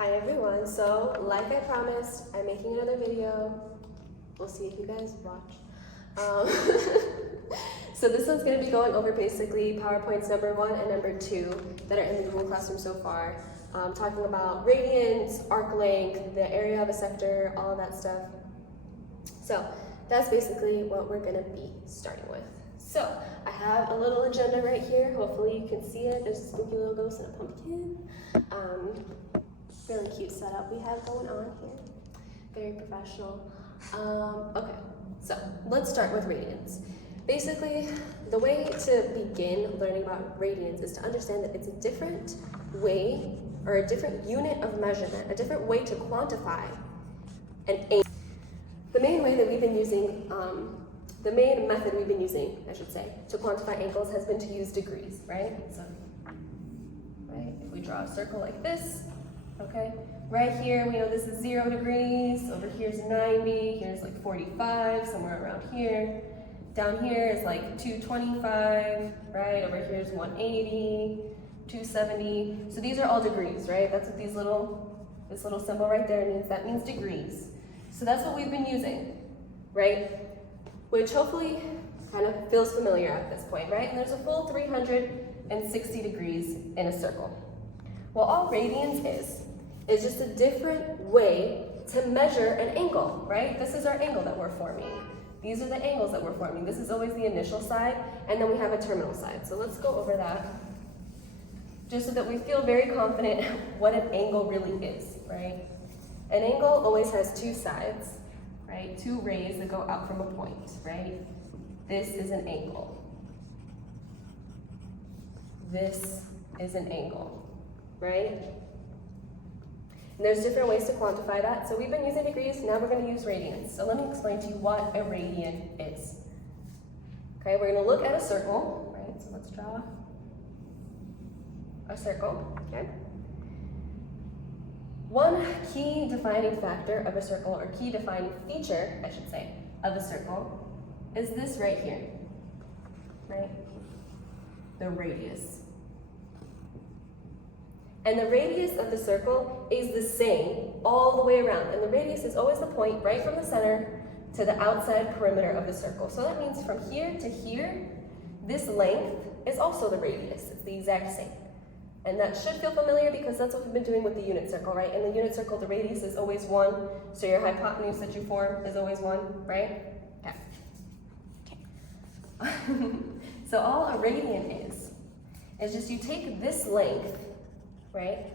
Hi everyone, so like I promised, I'm making another video. We'll see if you guys watch. So this one's going to be going over basically PowerPoints number 1 and number 2 that are in the Google Classroom so far. Talking about radians, arc length, the area of a sector, all of that stuff. So that's basically what we're going to be starting with. So I have a little agenda right here. Hopefully you can see it. There's a spooky little ghost and a pumpkin. Really cute setup we have going on here. Very professional. Okay, so let's start with radians. Basically, the way to begin learning about radians is to understand that it's a different way or a different unit of measurement, a different way to quantify an angle. The main way that we've been using, the main method we've been using, I should say, to quantify angles has been to use degrees, right? So, right, if we draw a circle like this, okay, right here we know this is 0 degrees, over here's 90, here's like 45, somewhere around here. Down here is like 225, right, over here's 180, 270. So these are all degrees, right? That's what this little symbol right there means. That means degrees. So that's what we've been using, right? Which hopefully kind of feels familiar at this point, right? And there's a full 360 degrees in a circle. Well, all radians is just a different way to measure an angle, right? This is our angle that we're forming. These are the angles that we're forming. This is always the initial side, and then we have a terminal side. So let's go over that, just so that we feel very confident what an angle really is, right? An angle always has two sides, right? Two rays that go out from a point, right? This is an angle. This is an angle, right? And there's different ways to quantify that. So we've been using degrees, now we're going to use radians. So let me explain to you what a radian is. Okay, we're going to look at a circle, right? So let's draw a circle, okay? One key defining factor of a circle, or key defining feature, I should say, of a circle is this right here, right? The radius. And the radius of the circle is the same all the way around. And the radius is always the point right from the center to the outside perimeter of the circle. So that means from here to here, this length is also the radius. It's the exact same. And that should feel familiar because that's what we've been doing with the unit circle, right? In the unit circle, the radius is always 1. So your hypotenuse that you form is always 1, right? Yeah. Okay. So all a radian is just you take this length, right?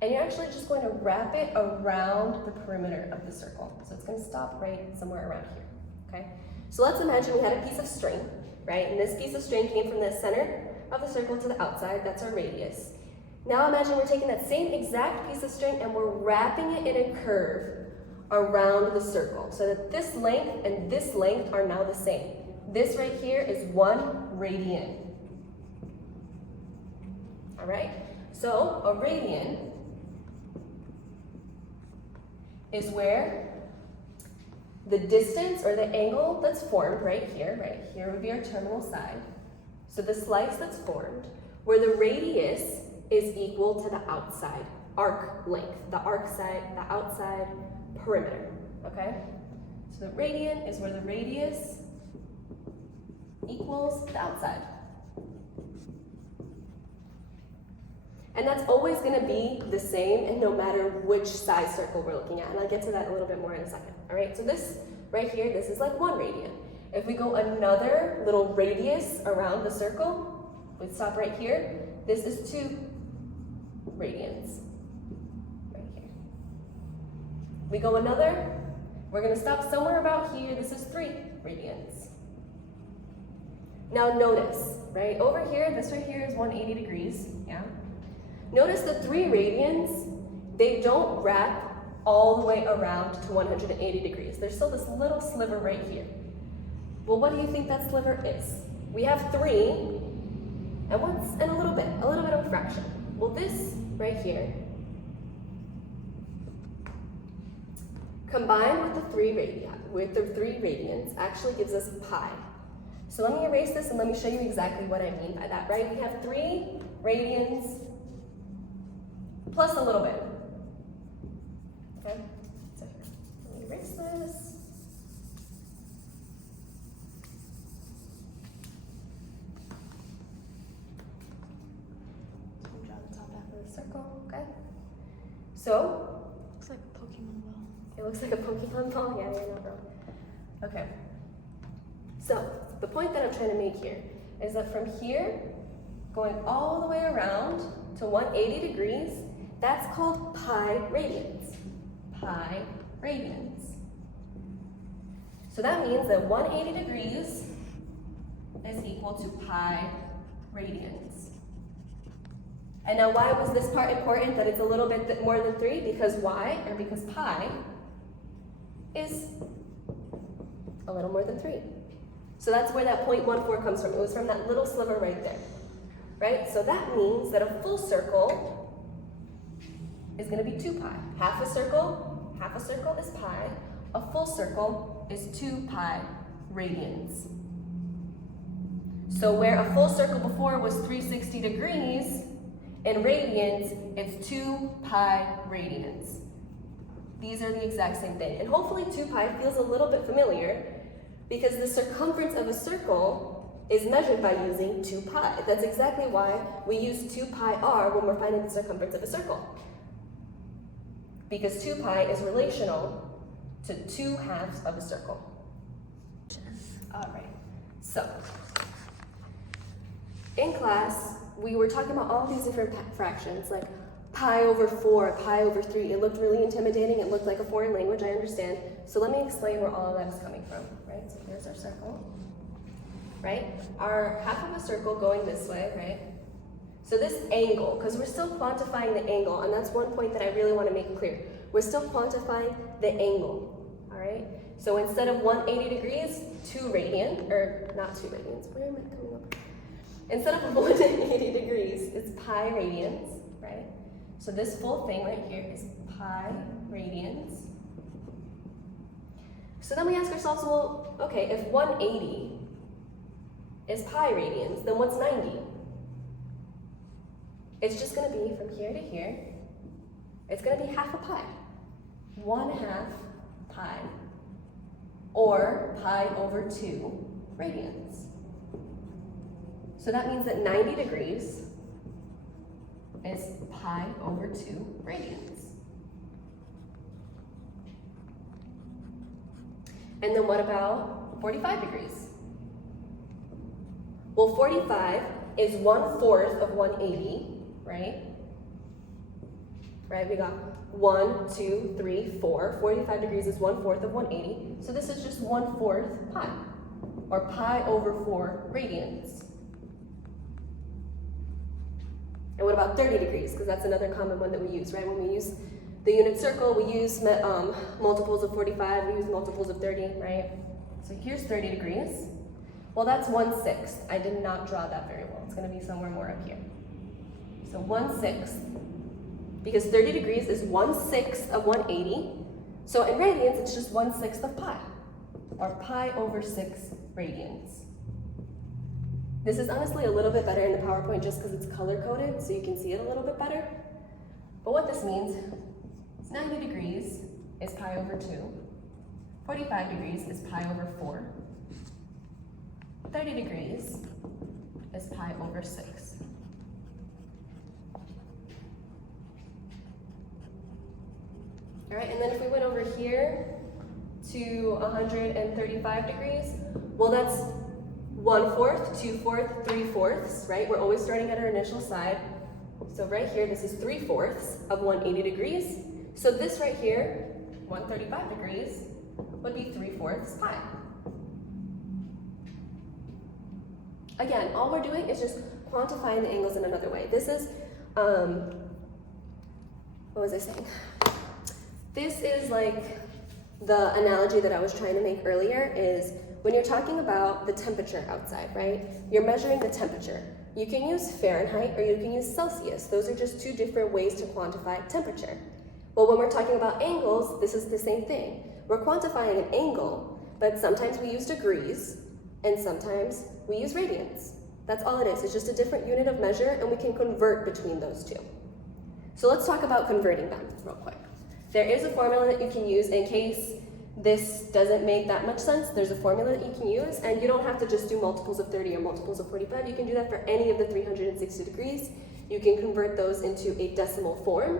And you're actually just going to wrap it around the perimeter of the circle. So it's going to stop right somewhere around here, okay? So let's imagine we had a piece of string, right? And this piece of string came from the center of the circle to the outside. That's our radius. Now imagine we're taking that same exact piece of string and we're wrapping it in a curve around the circle so that this length and this length are now the same. This right here is 1 radian. All right? So a radian is where the distance or the angle that's formed right here would be our terminal side. So the slice that's formed where the radius is equal to the outside arc length, the arc side, the outside perimeter, okay? So the radian is where the radius equals the outside. And that's always going to be the same, and no matter which size circle we're looking at. And I'll get to that a little bit more in a second. All right, so this right here, this is like 1 radian. If we go another little radius around the circle, we stop right here, this is 2 radians. Right here. We go another, we're going to stop somewhere about here, this is 3 radians. Now notice, right, over here, this right here is 180 degrees, yeah? Notice the 3 radians, they don't wrap all the way around to 180 degrees. There's still this little sliver right here. Well, what do you think that sliver is? We have 3 and a little bit of a fraction. Well, this right here, combined with the 3 radians, actually gives us pi. So let me erase this and let me show you exactly what I mean by that, right? We have 3 radians plus a little bit. okay? So, Looks like a Pokemon ball. it looks like a Pokemon ball, yeah, you're not wrong. Okay, so the point that I'm trying to make here is that from here, going all the way around to 180 degrees, that's called pi radians. Pi radians. So that means that 180 degrees is equal to pi radians. And now why was this part important, that it's a little bit more than 3? Because why? Or because pi is a little more than 3. So that's where that 0.14 comes from. It was from that little sliver right there. Right? So that means that a full circle is going to be 2 pi. Half a circle is pi. A full circle is 2 pi radians. So where a full circle before was 360 degrees, in radians, it's 2 pi radians. These are the exact same thing. And hopefully 2 pi feels a little bit familiar, because the circumference of a circle is measured by using 2 pi. That's exactly why we use 2 pi r when we're finding the circumference of a circle. Because 2 pi is relational to 2 halves of a circle. All right, so in class, we were talking about all these different fractions, like pi over 4, pi over 3. It looked really intimidating. It looked like a foreign language, I understand. So let me explain where all of that is coming from, right? So here's our circle, right? Our half of a circle going this way, right? So this angle, because we're still quantifying the angle, and that's one point that I really want to make clear. We're still quantifying the angle, all right? So instead of 180 degrees, 2 radians, or not 2 radians, where am I coming up? Instead of 180 degrees, it's pi radians, right? So this full thing right here is pi radians. So then we ask ourselves, well, okay, if 180 is pi radians, then what's 90? It's just going to be from here to here. It's going to be half a pi. 1/2 pi, or pi over 2 radians. So that means that 90 degrees is pi over 2 radians. And then what about 45 degrees? Well, 45 is 1/4 of 180, right? Right, we got 1, 2, 3, 4. 45 degrees is 1/4 of 180. So this is just 1/4 pi, or pi over 4 radians. And what about 30 degrees? Because that's another common one that we use, right? When we use the unit circle, we use multiples of 45, we use multiples of 30, right? So here's 30 degrees. Well, that's 1/6. I did not draw that very well. It's going to be somewhere more up here. So 1/6, because 30 degrees is 1/6 of 180. So in radians, it's just 1/6 of pi, or pi over 6 radians. This is honestly a little bit better in the PowerPoint just because it's color-coded, so you can see it a little bit better. But what this means is 90 degrees is pi over 2. 45 degrees is pi over 4. 30 degrees is pi over 6. All right, and then if we went over here to 135 degrees, well, that's 1/4, 2/4, 3/4, right? We're always starting at our initial side. So right here, this is 3/4 of 180 degrees. So this right here, 135 degrees, would be 3/4 pi. Again, all we're doing is just quantifying the angles in another way. This is, what was I saying? This is like the analogy that I was trying to make earlier is when you're talking about the temperature outside, right? You're measuring the temperature. You can use Fahrenheit or you can use Celsius. Those are just two different ways to quantify temperature. Well, when we're talking about angles, this is the same thing. We're quantifying an angle, but sometimes we use degrees and sometimes we use radians. That's all it is. It's just a different unit of measure and we can convert between those two. So let's talk about converting them real quick. There is a formula that you can use in case this doesn't make that much sense. There's a formula that you can use, and you don't have to just do multiples of 30 or multiples of 45. You can do that for any of the 360 degrees. you can convert those into a decimal form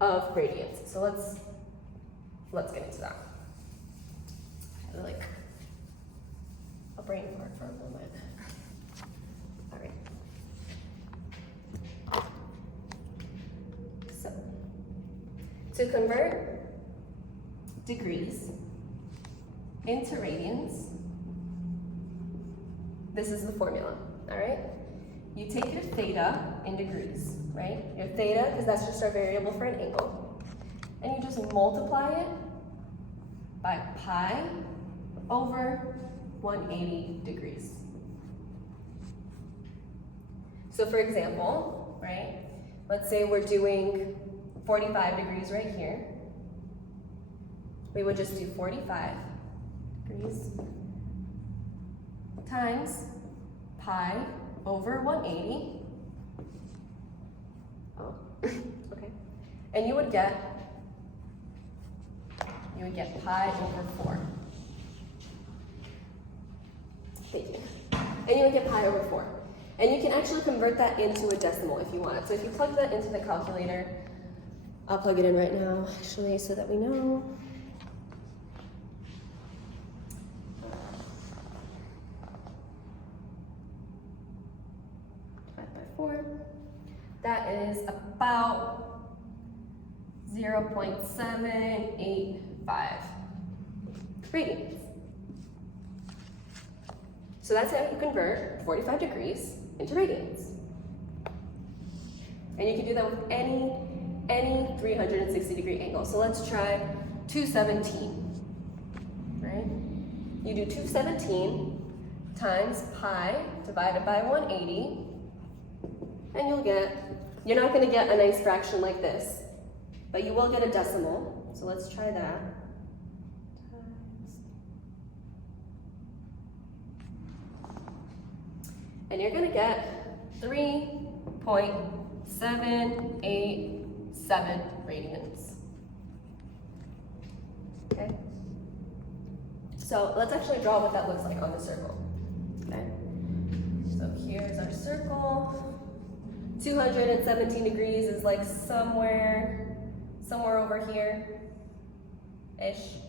of radians. So let's get into that. I had like a brain fart for a moment. All right. So to convert degrees into radians, this is the formula, all right? You take your theta in degrees, right? Your theta, because that's just our variable for an angle, and you just multiply it by pi over 180 degrees. So for example, right, let's say we're doing 45 degrees right here. We would just do 45 degrees times pi over 180. Oh, okay. And you would get pi over 4. Thank you. And you would get pi over 4. And you can actually convert that into a decimal if you want. So if you plug that into the calculator, I'll plug it in right now, actually, so that we know. 4. That is about 0.785 radians. So that's how you convert 45 degrees into radians. And you can do that with any 360-degree angle. So let's try 217, right? You do 217 times pi divided by 180, and you're not going to get a nice fraction like this, but you will get a decimal. So let's try that. And you're going to get 3.787 radians. Okay? So let's actually draw what that looks like on the circle. Okay? So here's our circle. 217 degrees is like somewhere over here-ish.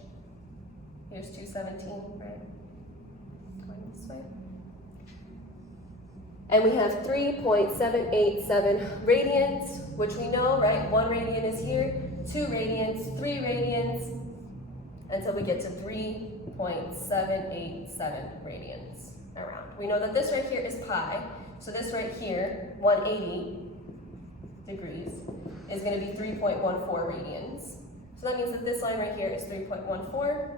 Here's 217, right? Going this way. And we have 3.787 radians, which we know, right? 1 radian is here, 2 radians, 3 radians, until we get to 3.787 radians around. We know that this right here is pi, so this right here, 180 degrees, is going to be 3.14 radians. So that means that this line right here is 3.14.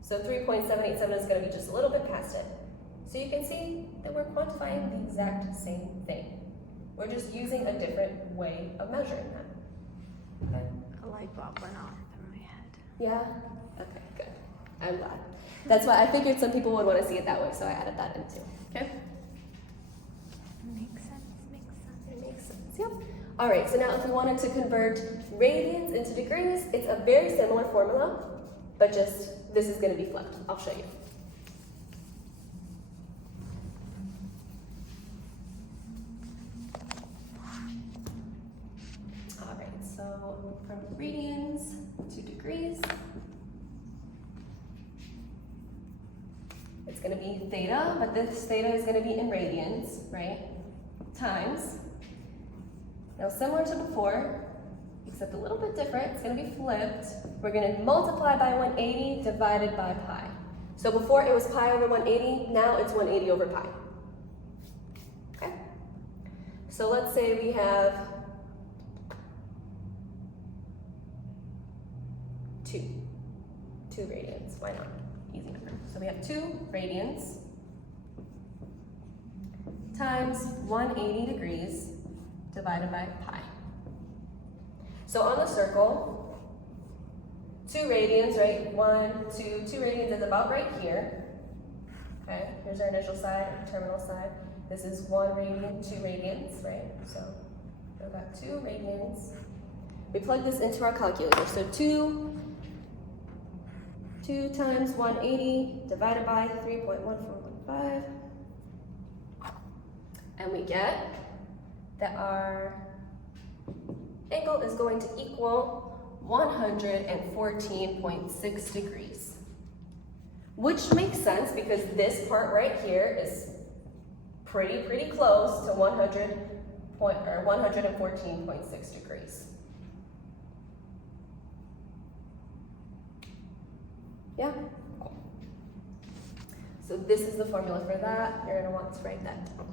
So 3.787 is going to be just a little bit past it. So you can see that we're quantifying the exact same thing. We're just using a different way of measuring that. Okay. A light bulb went off in my head. Yeah? Okay, good. I'm glad. That's why I figured some people would want to see it that way, so I added that in too. Okay? Makes sense, makes sense. It makes sense, yep. All right, so now if we wanted to convert radians into degrees, it's a very similar formula, but just this is going to be flipped. I'll show you. All right, so from radians to degrees, it's going to be theta, but this theta is going to be in radians, right? Times. Now, similar to before, except a little bit different, it's going to be flipped. We're going to multiply by 180 divided by pi. So before it was pi over 180, now it's 180 over pi. Okay? So let's say we have 2 radians. Why not? Easy number. So we have 2 radians times 180 degrees divided by pi. So on the circle, 2 radians, right? 1, 2, 2 radians is about right here. Okay, here's our initial side, our terminal side. This is 1 radian, 2 radians, right? So we've got 2 radians. We plug this into our calculator. So 2 times 180 divided by 3.1415. And we get that our angle is going to equal 114.6 degrees. Which makes sense because this part right here is pretty close to 114.6 degrees. Yeah? Cool. So this is the formula for that. You're gonna want to write that down.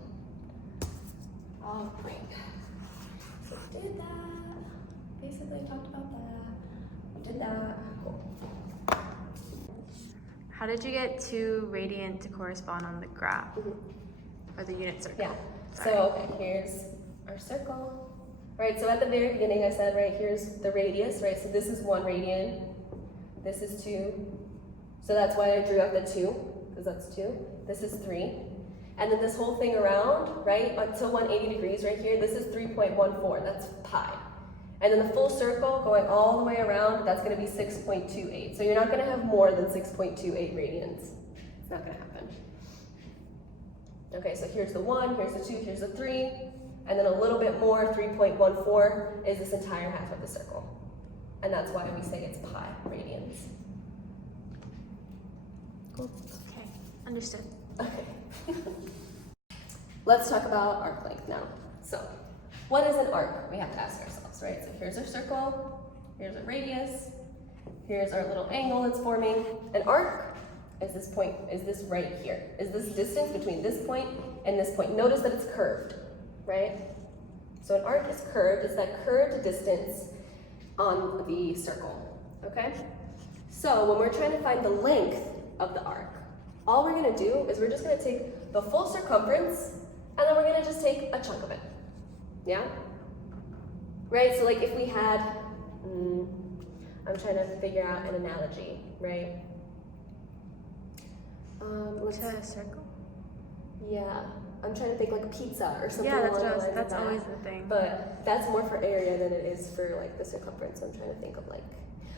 All right. So we did that. Basically talked about that. We did that. Cool. How did you get 2 radian to correspond on the graph? Or the unit circle? Yeah. Sorry. So okay, here's our circle. Right, so at the very beginning I said, right, here's the radius, right? So this is 1 radian. This is 2. So that's why I drew out the 2, because that's 2. This is 3. And then this whole thing around, right, until 180 degrees right here, this is 3.14, that's pi. And then the full circle going all the way around, that's gonna be 6.28. So you're not gonna have more than 6.28 radians. It's not gonna happen. Okay, so here's the 1, here's the 2, here's the 3, and then a little bit more, 3.14 is this entire half of the circle. And that's why we say it's pi radians. Cool. Okay, understood. Okay. Let's talk about arc length now. So, what is an arc? We have to ask ourselves, right? So here's our circle, here's our radius, here's our little angle it's forming. An arc is this point, is this right here. Is this distance between this point and this point. Notice that it's curved, right? So an arc is curved, it's that curved distance on the circle, okay? So when we're trying to find the length of the arc, all we're gonna do is we're just gonna take the full circumference and then we're gonna just take a chunk of it, yeah? Right, so like if we had, I'm trying to figure out an analogy, right? To a circle? Yeah, I'm trying to think like pizza or something. Yeah, along the lines of that's that. always the thing. But that's more for area than it is for like the circumference. I'm trying to think of like,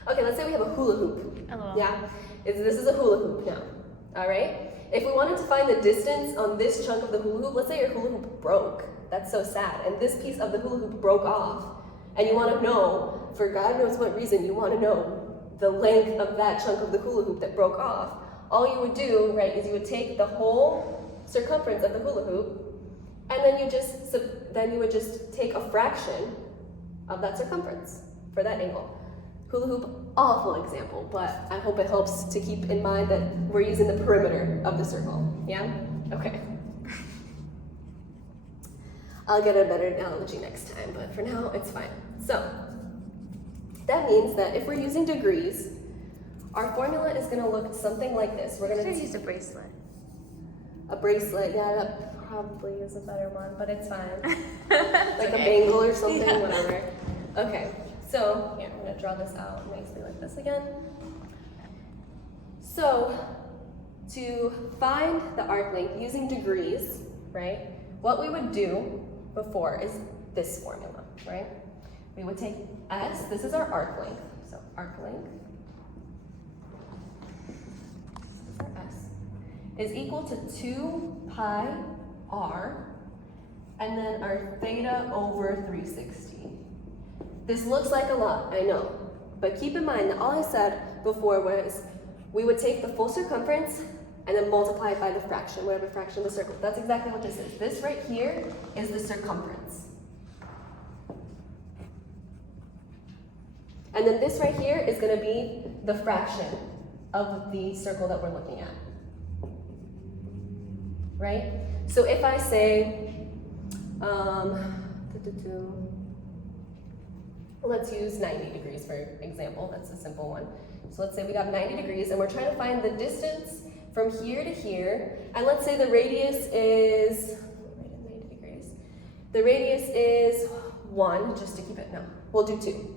okay, let's say we have a hula hoop. LOL. Yeah, this is a hula hoop now. All right. If we wanted to find the distance on this chunk of the hula hoop, let's say your hula hoop broke. That's so sad. And this piece of the hula hoop broke off, and you want to know, for God knows what reason, you want to know the length of that chunk of the hula hoop that broke off. All you would do, right, is you would take the whole circumference of the hula hoop, and then you would just take a fraction of that circumference for that angle. Hula hoop, awful example, but I hope it helps to keep in mind that we're using the perimeter of the circle. Yeah? Okay. I'll get a better analogy next time, but for now, it's fine. So, that means that if we're using degrees, our formula is going to look something like this. We're going to use a bracelet. A bracelet, yeah, that probably is a better one, but it's fine. Like okay. A bangle or something, Yeah. whatever. Okay, so here, I'm going to draw this out nicely like this again. So, to find the arc length using degrees, right, what we would do before is this formula, right? We would take S, this is our arc length, so arc length. Is equal to 2 pi r, and then our theta over 360. This looks like a lot, I know, but keep in mind that all I said before was we would take the full circumference and then multiply it by the fraction, whatever fraction of the circle. That's exactly what this is. This right here is the circumference. And then this right here is going to be the fraction of the circle that we're looking at. Right? So if I say, let's use 90 degrees for example, that's a simple one. So let's say we got 90 degrees and we're trying to find the distance from here to here, and let's say the radius is, 90 degrees. The radius is 1, just to keep it, no, we'll do 2.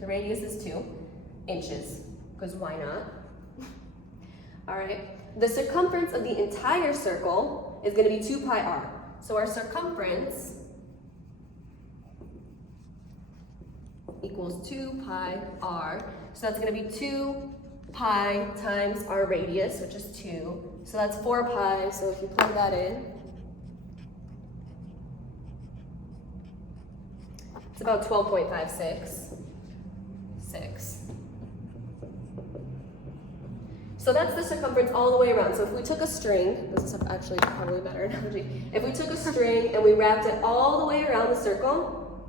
The radius is 2 inches, because why not? All right. The circumference of the entire circle is going to be 2 pi r. So our circumference equals 2 pi r. So that's going to be 2 pi times our radius, which is 2. So that's 4 pi. So if you plug that in, It's about 12.566. So that's the circumference all the way around. So if we took a string, this is actually probably a better analogy. If we took a string and we wrapped it all the way around the circle,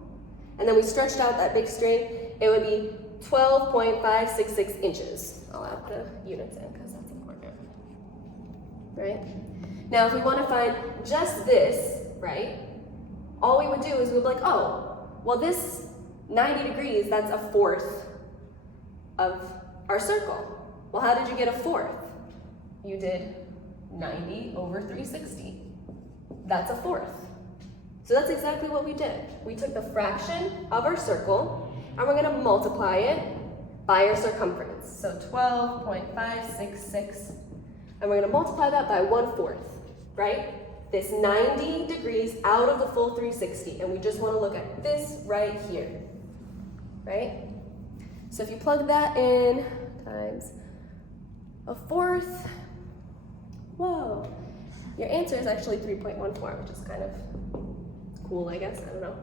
and then we stretched out that big string, it would be 12.566 inches. I'll add the units in because that's important. Right? Now if we want to find just this, right, all we would do is we'd be like, oh, well this 90 degrees, that's a fourth of our circle. Well, how did you get a fourth? You did 90 over 360. That's a fourth. So that's exactly what we did. We took the fraction of our circle and we're gonna multiply it by our circumference. So 12.566, and we're gonna multiply that by 1/4, right? This 90 degrees out of the full 360, and we just wanna look at this right here, right? So if you plug that in times a fourth, whoa, your answer is actually 3.14, which is kind of cool, I guess, I don't know.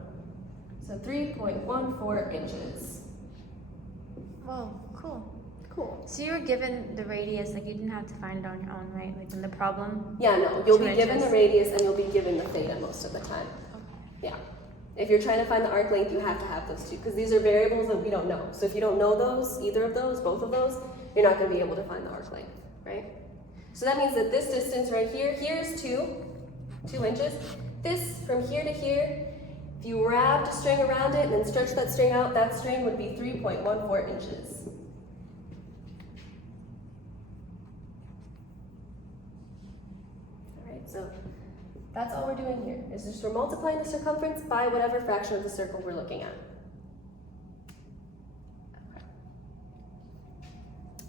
So 3.14 inches. Whoa, cool. Cool. So you were given the radius, like you didn't have to find it on your own, right? Like in the problem? Yeah, no, you'll 2 be given the inches. radius and you'll be given the theta most of the time. Yeah. If you're trying to find the arc length, you have to have those two, because these are variables that we don't know. So if you don't know those, either of those, both of those, you're not going to be able to find the arc length, right? So that means that this distance right here, here's 2 inches. This from here to here, if you wrapped a string around it and then stretched that string out, that string would be 3.14 inches. All right, so that's all we're doing here, is just we're multiplying the circumference by whatever fraction of the circle we're looking at.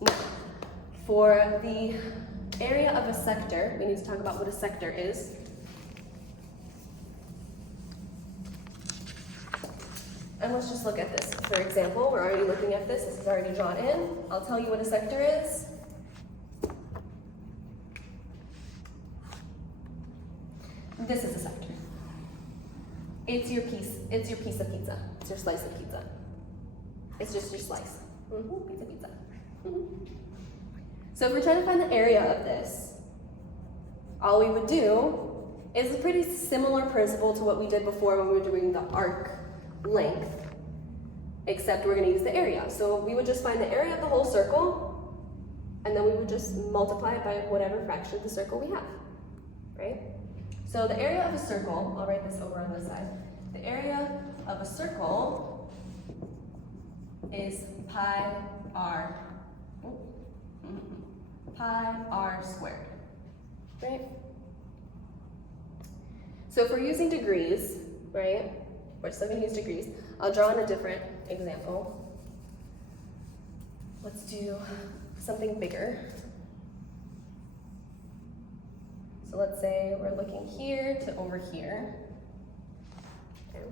Now, for the area of a sector, we need to talk about what a sector is. And let's just look at this. For example, we're already looking at this. This is already drawn in. I'll tell you what a sector is. This is a sector. It's your piece of pizza. It's your slice of pizza. It's just your slice. Pizza. So if we're trying to find the area of this, all we would do is a pretty similar principle to what we did before when we were doing the arc length, except we're going to use the area. So we would just find the area of the whole circle, and then we would just multiply it by whatever fraction of the circle we have, right? So the area of a circle, I'll write this over on this side. The area of a circle is pi r squared, right? So if we're using degrees, right? We're still going to use degrees. I'll draw in a different example. Let's do something bigger. So let's say we're looking here to over here. Okay.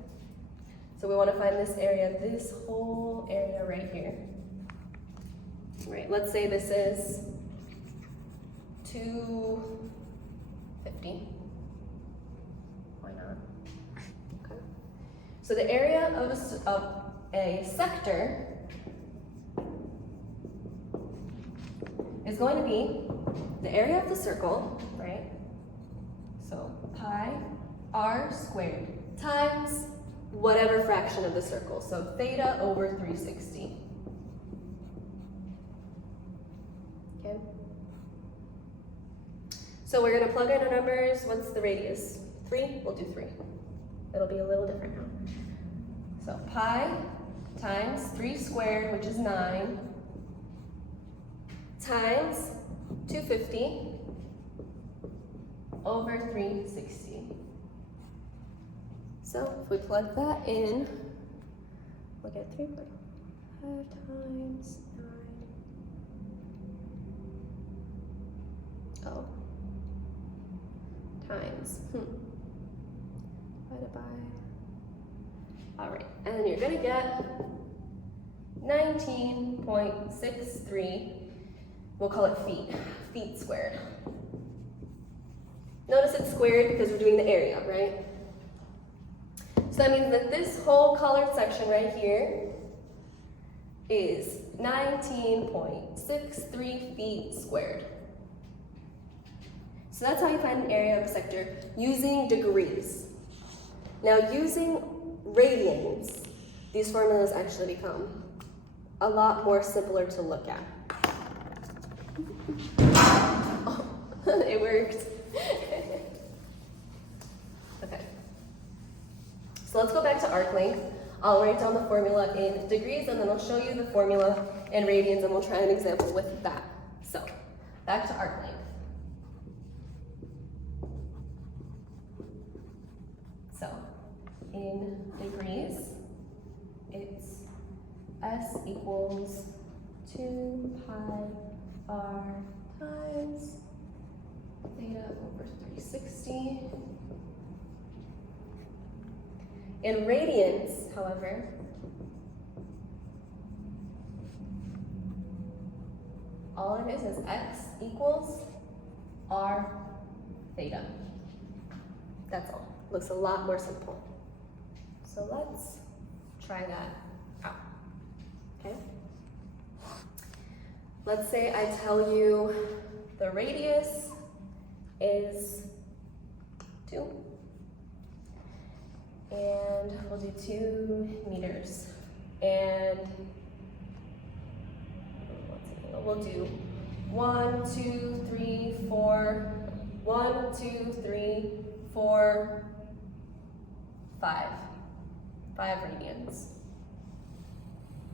So we want to find this area, this whole area right here. Right, let's say this is 250. Why not? Okay. So the area of a sector is going to be the area of the circle, right? So pi r squared times whatever fraction of the circle. So theta over 360. Okay. So we're going to plug in our numbers. What's the radius? 3? We'll do 3. It'll be a little different now. So pi times 3 squared, which is 9, times 250 over 360. So if we plug that in, we'll get 3.5 times 9. Oh. Times. Divided by. All right, and then you're gonna get 19.63. We'll call it feet squared. Notice it's squared because we're doing the area, right? So that means that this whole colored section right here is 19.63 feet squared. So that's how you find an area of a sector using degrees. Now using radians, these formulas actually become a lot more simpler to look at. Oh, it worked. Okay. So let's go back to arc length. I'll write down the formula in degrees and then I'll show you the formula in radians and we'll try an example with that. So, back to arc length. So, in degrees, it's S equals 2 pi r times theta over 360. In radians, however, all it is x equals r theta. That's all. Looks a lot more simple. So let's try that out. Okay? Let's say I tell you the radius is 2. And we'll do 2 meters. And we'll do 1, 2, 3, 4, 1, 2, 3, 4, 5. 5 radians.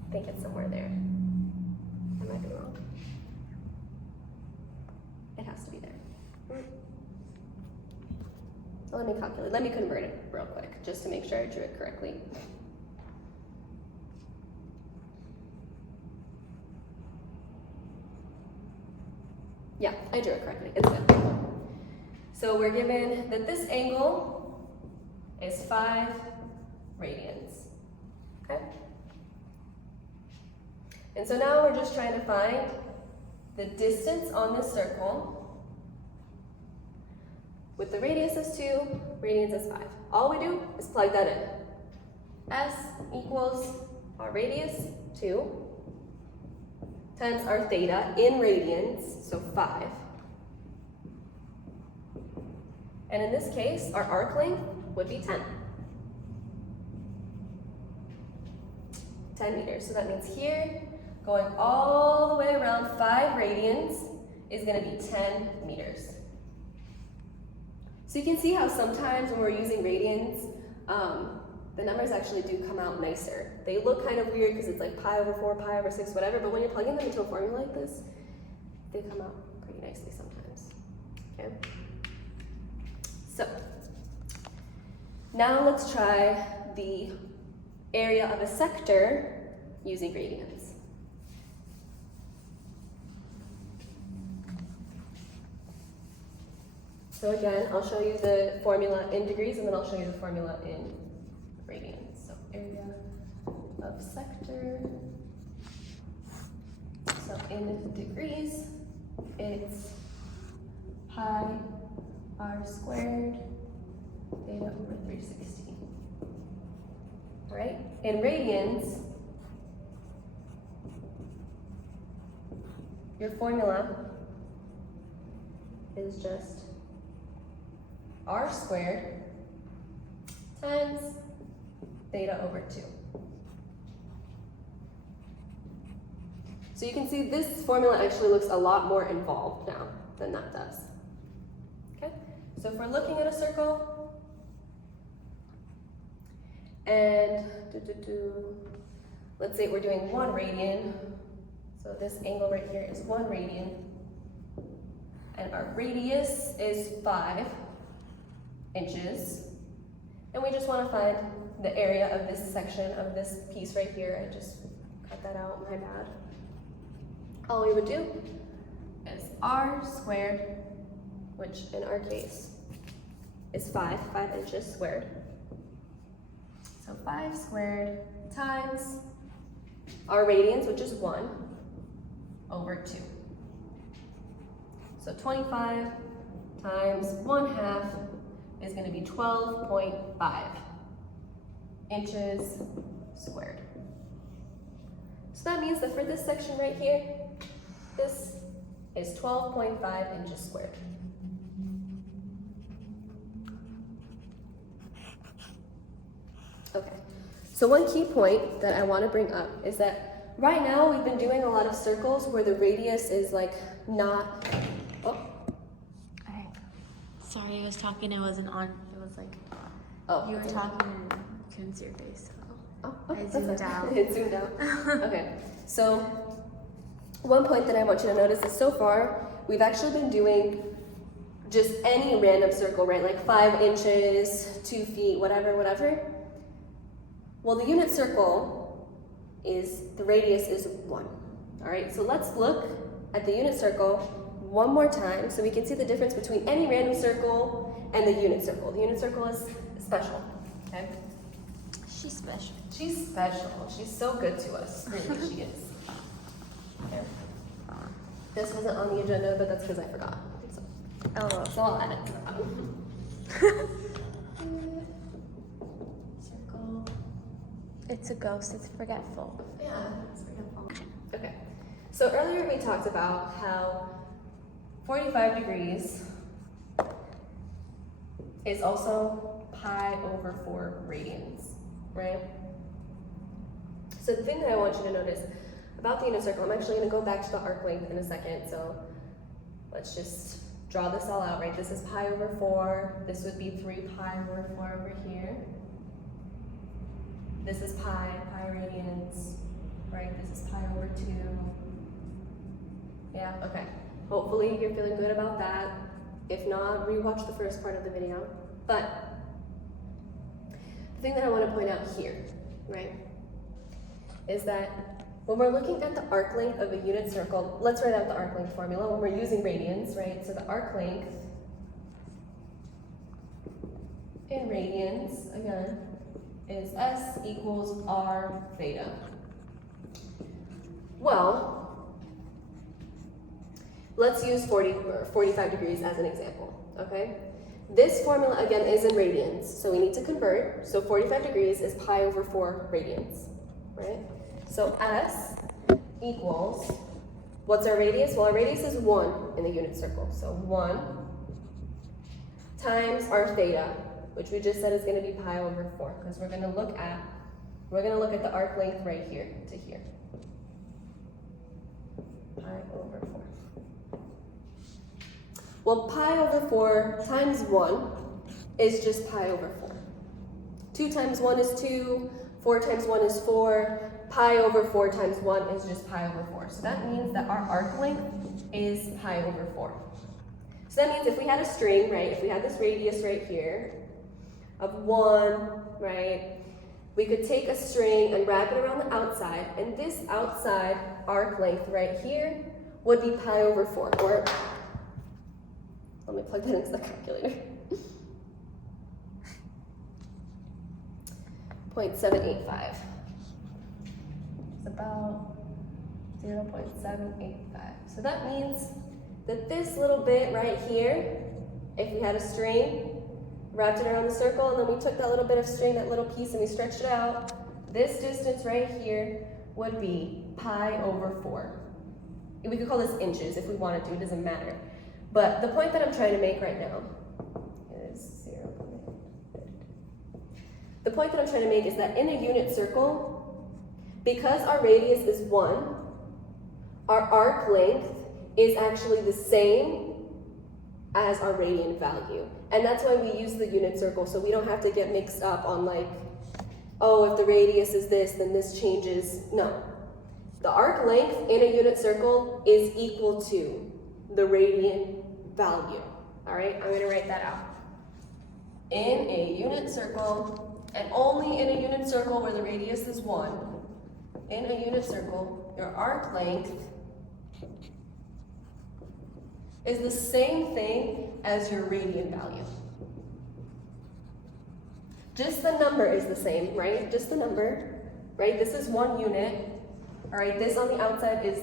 I think it's somewhere there. I might be wrong. It has to be there. Let me calculate. Let me convert it real quick, just to make sure I drew it correctly. Yeah, I drew it correctly. It's good. So we're given that this angle is 5 radians. Okay? And so now we're just trying to find the distance on this circle with the radius as 2, radians as 5. All we do is plug that in. S equals our radius, 2, times our theta in radians, so 5. And in this case, our arc length would be 10. 10 meters. So that means here, going all the way around 5 radians is going to be 10 meters. So you can see how sometimes when we're using radians, the numbers actually do come out nicer. They look kind of weird because it's like pi over 4, pi over 6, whatever, but when you're plugging them into a formula like this, they come out pretty nicely sometimes. Okay? So, now let's try the area of a sector using radians. So again, I'll show you the formula in degrees and then I'll show you the formula in radians. So area of sector. So in degrees, it's pi r squared theta over 360. All right? In radians, your formula is just r squared times theta over 2. So you can see this formula actually looks a lot more involved now than that does. Okay? So if we're looking at a circle, and let's say we're doing 1 radian, so this angle right here is 1 radian, and our radius is 5 inches, and we just want to find the area of this section of this piece right here. I just cut that out, my bad. All we would do is r squared, which in our case is 5 inches squared. So 5 squared times our radians, which is 1, over 2. So 25 times 1/2 is going to be 12.5. inches squared. So that means that for this section right here, this is 12.5 inches squared. Okay, so one key point that I want to bring up is that right now we've been doing a lot of circles where the radius is like not, oh. Okay. Sorry, I was talking, I wasn't on. It was like, Oh, you were talking and couldn't see your face. Oh, I zoomed out. It zoomed out. Okay, so one point that I want you to notice is so far we've actually been doing just any random circle, right? Like 5 inches, 2 feet, whatever, whatever. Well, the unit circle is, the radius is 1. All right, so let's look at the unit circle one more time so we can see the difference between any random circle and the unit circle. The unit circle is special, okay? She's special. She's special. She's so good to us. Really, she is. Okay. This wasn't on the agenda, but that's because I forgot. So I'll add it to the bottom. Circle. It's a ghost, it's forgetful. Yeah, it's forgetful. Okay. So earlier we talked about how 45 degrees is also pi over 4 radians, right? So the thing that I want you to notice about the unit circle, I'm actually going to go back to the arc length in a second, so let's just draw this all out, right? This is pi over 4, this would be 3 pi over 4 over here. This is pi radians, right? This is pi over 2. Yeah, okay. Hopefully you're feeling good about that. If not, rewatch the first part of the video. But the thing that I want to point out here, right, is that when we're looking at the arc length of a unit circle, let's write out the arc length formula when we're using radians, right? So the arc length in radians, again, is S equals R theta. Well, let's use 45 degrees as an example, okay? This formula, again, is in radians, so we need to convert. So 45 degrees is pi over 4 radians, right? So S equals, what's our radius? Well, our radius is 1 in the unit circle. So 1 times our theta, which we just said is going to be pi over 4, because we're going to look at the arc length right here to here. Pi over 4. Well, pi over 4 times 1 is just pi over 4. 2 times 1 is 2, 4 times 1 is 4, pi over 4 times 1 is just pi over 4. So that means that our arc length is pi over 4. So that means if we had a string, right, if we had this radius right here of 1, right, we could take a string and wrap it around the outside, and this outside arc length right here would be pi over 4, or let me plug that into the calculator. 0.785. It's about 0.785. So that means that this little bit right here, if we had a string, wrapped it around the circle, and then we took that little bit of string, that little piece, and we stretched it out, this distance right here would be pi over 4. We could call this inches if we wanted to, it doesn't matter. But the point that I'm trying to make right now is 0. The point that I'm trying to make is that in a unit circle, because our radius is 1, our arc length is actually the same as our radian value. And that's why we use the unit circle, so we don't have to get mixed up on like, oh, if the radius is this, then this changes. No. The arc length in a unit circle is equal to the radian value. All right, I'm gonna write that out. In a unit circle, and only in a unit circle where the radius is 1, in a unit circle, your arc length is the same thing as your radian value. Just the number is the same, right? Just the number, right? This is 1 unit. All right, this on the outside is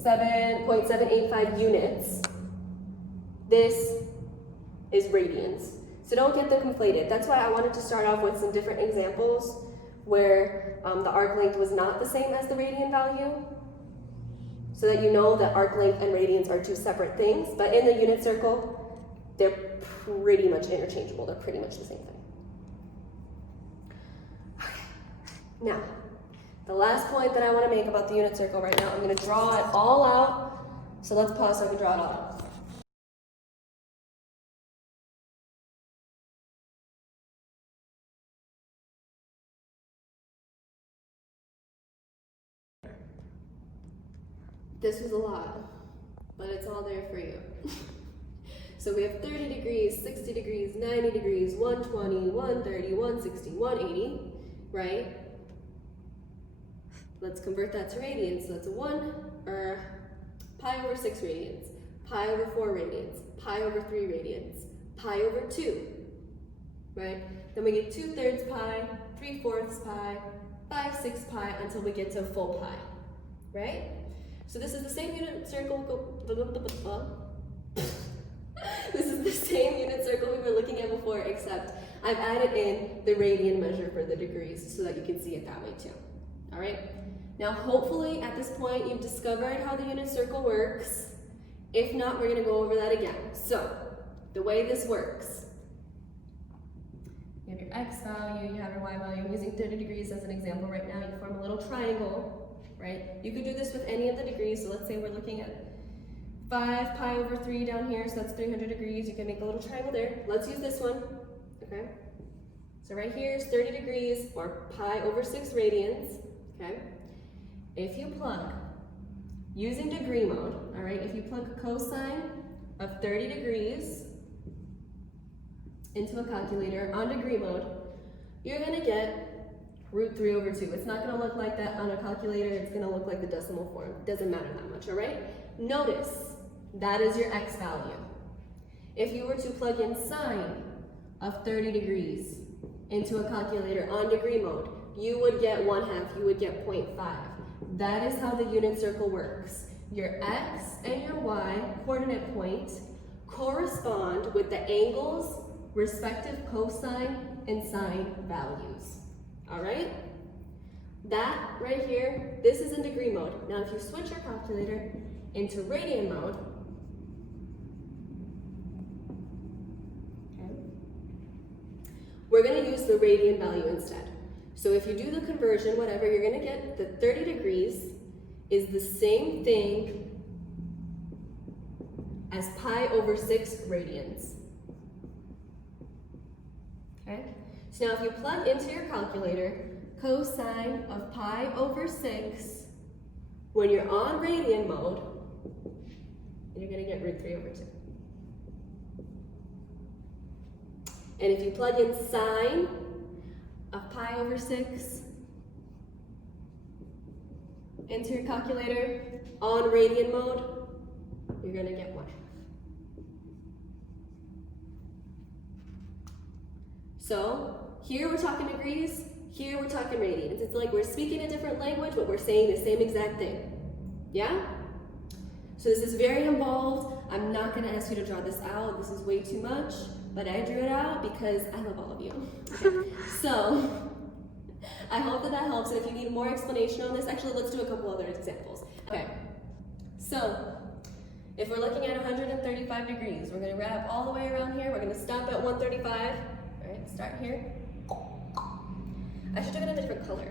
7.785 units. This is radians. So don't get them conflated. That's why I wanted to start off with some different examples where the arc length was not the same as the radian value, so that you know that arc length and radians are two separate things, but in the unit circle, they're pretty much interchangeable. They're pretty much the same thing. Okay. Now, the last point that I want to make about the unit circle right now, I'm going to draw it all out. So let's pause so I can draw it all out. This was a lot, but it's all there for you. So we have 30 degrees, 60 degrees, 90 degrees, 120, 130, 160, 180, right? Let's convert that to radians. So that's a pi over 6 radians, pi over 4 radians, pi over 3 radians, pi over 2, right? Then we get 2/3 pi, 3/4 pi, 5/6 pi until we get to full pi, right? So this is the same unit circle. This is the same unit circle we were looking at before, except I've added in the radian measure for the degrees so that you can see it that way too. All right. Now, hopefully at this point you've discovered how the unit circle works. If not, we're going to go over that again. So the way this works, you have your x value, you have your y value. I'm using 30 degrees as an example right now. You form a little triangle. Right? You could do this with any of the degrees. So let's say we're looking at 5 pi over 3 down here, so that's 300 degrees. You can make a little triangle there. Let's use this one, okay? So right here is 30 degrees, or pi over 6 radians, okay? If you plug, using degree mode, all right, if you plug cosine of 30 degrees into a calculator on degree mode, you're gonna get √3 over 2. It's not going to look like that on a calculator. It's going to look like the decimal form. It doesn't matter that much, all right? Notice, that is your x value. If you were to plug in sine of 30 degrees into a calculator on degree mode, you would get 1/2. You would get 0.5. That is how the unit circle works. Your x and your y coordinate point correspond with the angles, respective cosine and sine values. All right? That right here, this is in degree mode. Now, if you switch your calculator into radian mode, okay, we're going to use the radian value instead. So if you do the conversion, whatever, you're going to get the 30 degrees is the same thing as pi over 6 radians. Okay? So now if you plug into your calculator cosine of pi over 6, when you're on radian mode, you're going to get √3 over 2. And if you plug in sine of pi over 6 into your calculator on radian mode, you're going to get 1/2. So here we're talking degrees, here we're talking radians. It's like we're speaking a different language, but we're saying the same exact thing. Yeah? So this is very involved. I'm not going to ask you to draw this out. This is way too much, but I drew it out because I love all of you. Okay. So I hope that helps. And if you need more explanation on this, actually, let's do a couple other examples. Okay. So if we're looking at 135 degrees, we're going to wrap all the way around here. We're going to stop at 135. All right, start here. I should have it in a different color.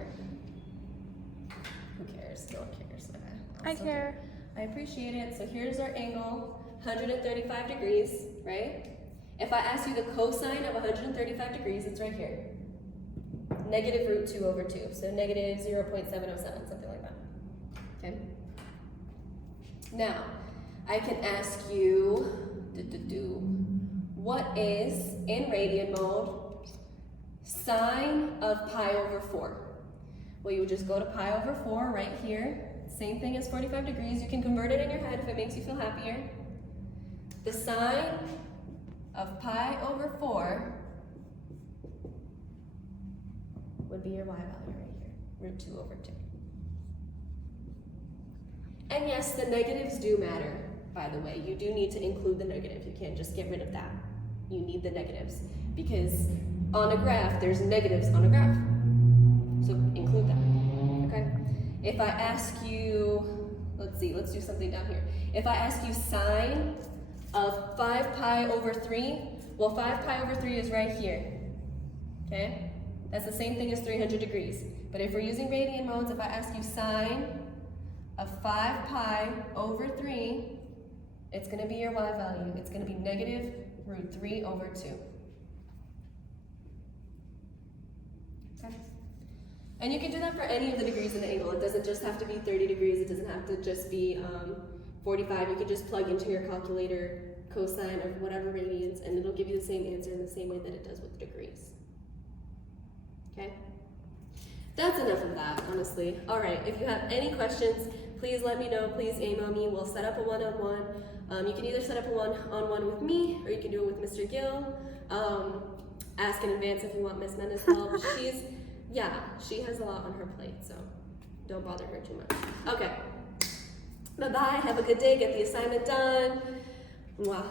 Who cares? No one cares. Okay. I care. I appreciate it. So here's our angle, 135 degrees, right? If I ask you the cosine of 135 degrees, it's right here. Negative √2 over 2. So negative 0.707, something like that. Okay? Now, I can ask you, what is, in radian mode, sine of pi over 4? Well, you would just go to pi over 4 right here. Same thing as 45 degrees. You can convert it in your head if it makes you feel happier. The sine of pi over 4 would be your y value right here, √2 over 2. And yes, the negatives do matter, by the way. You do need to include the negative. You can't just get rid of that. You need the negatives because on a graph, there's negatives on a graph. if I ask you, let's see, let's do something down here. If I ask you sine of 5 pi over 3, well, 5 pi over 3 is right here, okay? That's the same thing as 300 degrees. But if we're using radian modes, if I ask you sine of 5 pi over 3, it's going to be your y value. It's going to be negative root 3 over 2. Okay? And you can do that for any of the degrees in the angle. It doesn't just have to be 30 degrees. It doesn't have to just be 45. You can just plug into your calculator cosine of whatever radians, and it'll give you the same answer in the same way that it does with degrees. Okay? That's enough of that, honestly. All right, if you have any questions, please let me know. Please email me. We'll set up a one-on-one. You can either set up a one-on-one with me, or you can do it with Mr. Gill. Ask in advance if you want Miss Mendes' help. She has a lot on her plate, so don't bother her too much. Okay. Bye-bye. Have a good day. Get the assignment done. Mwah.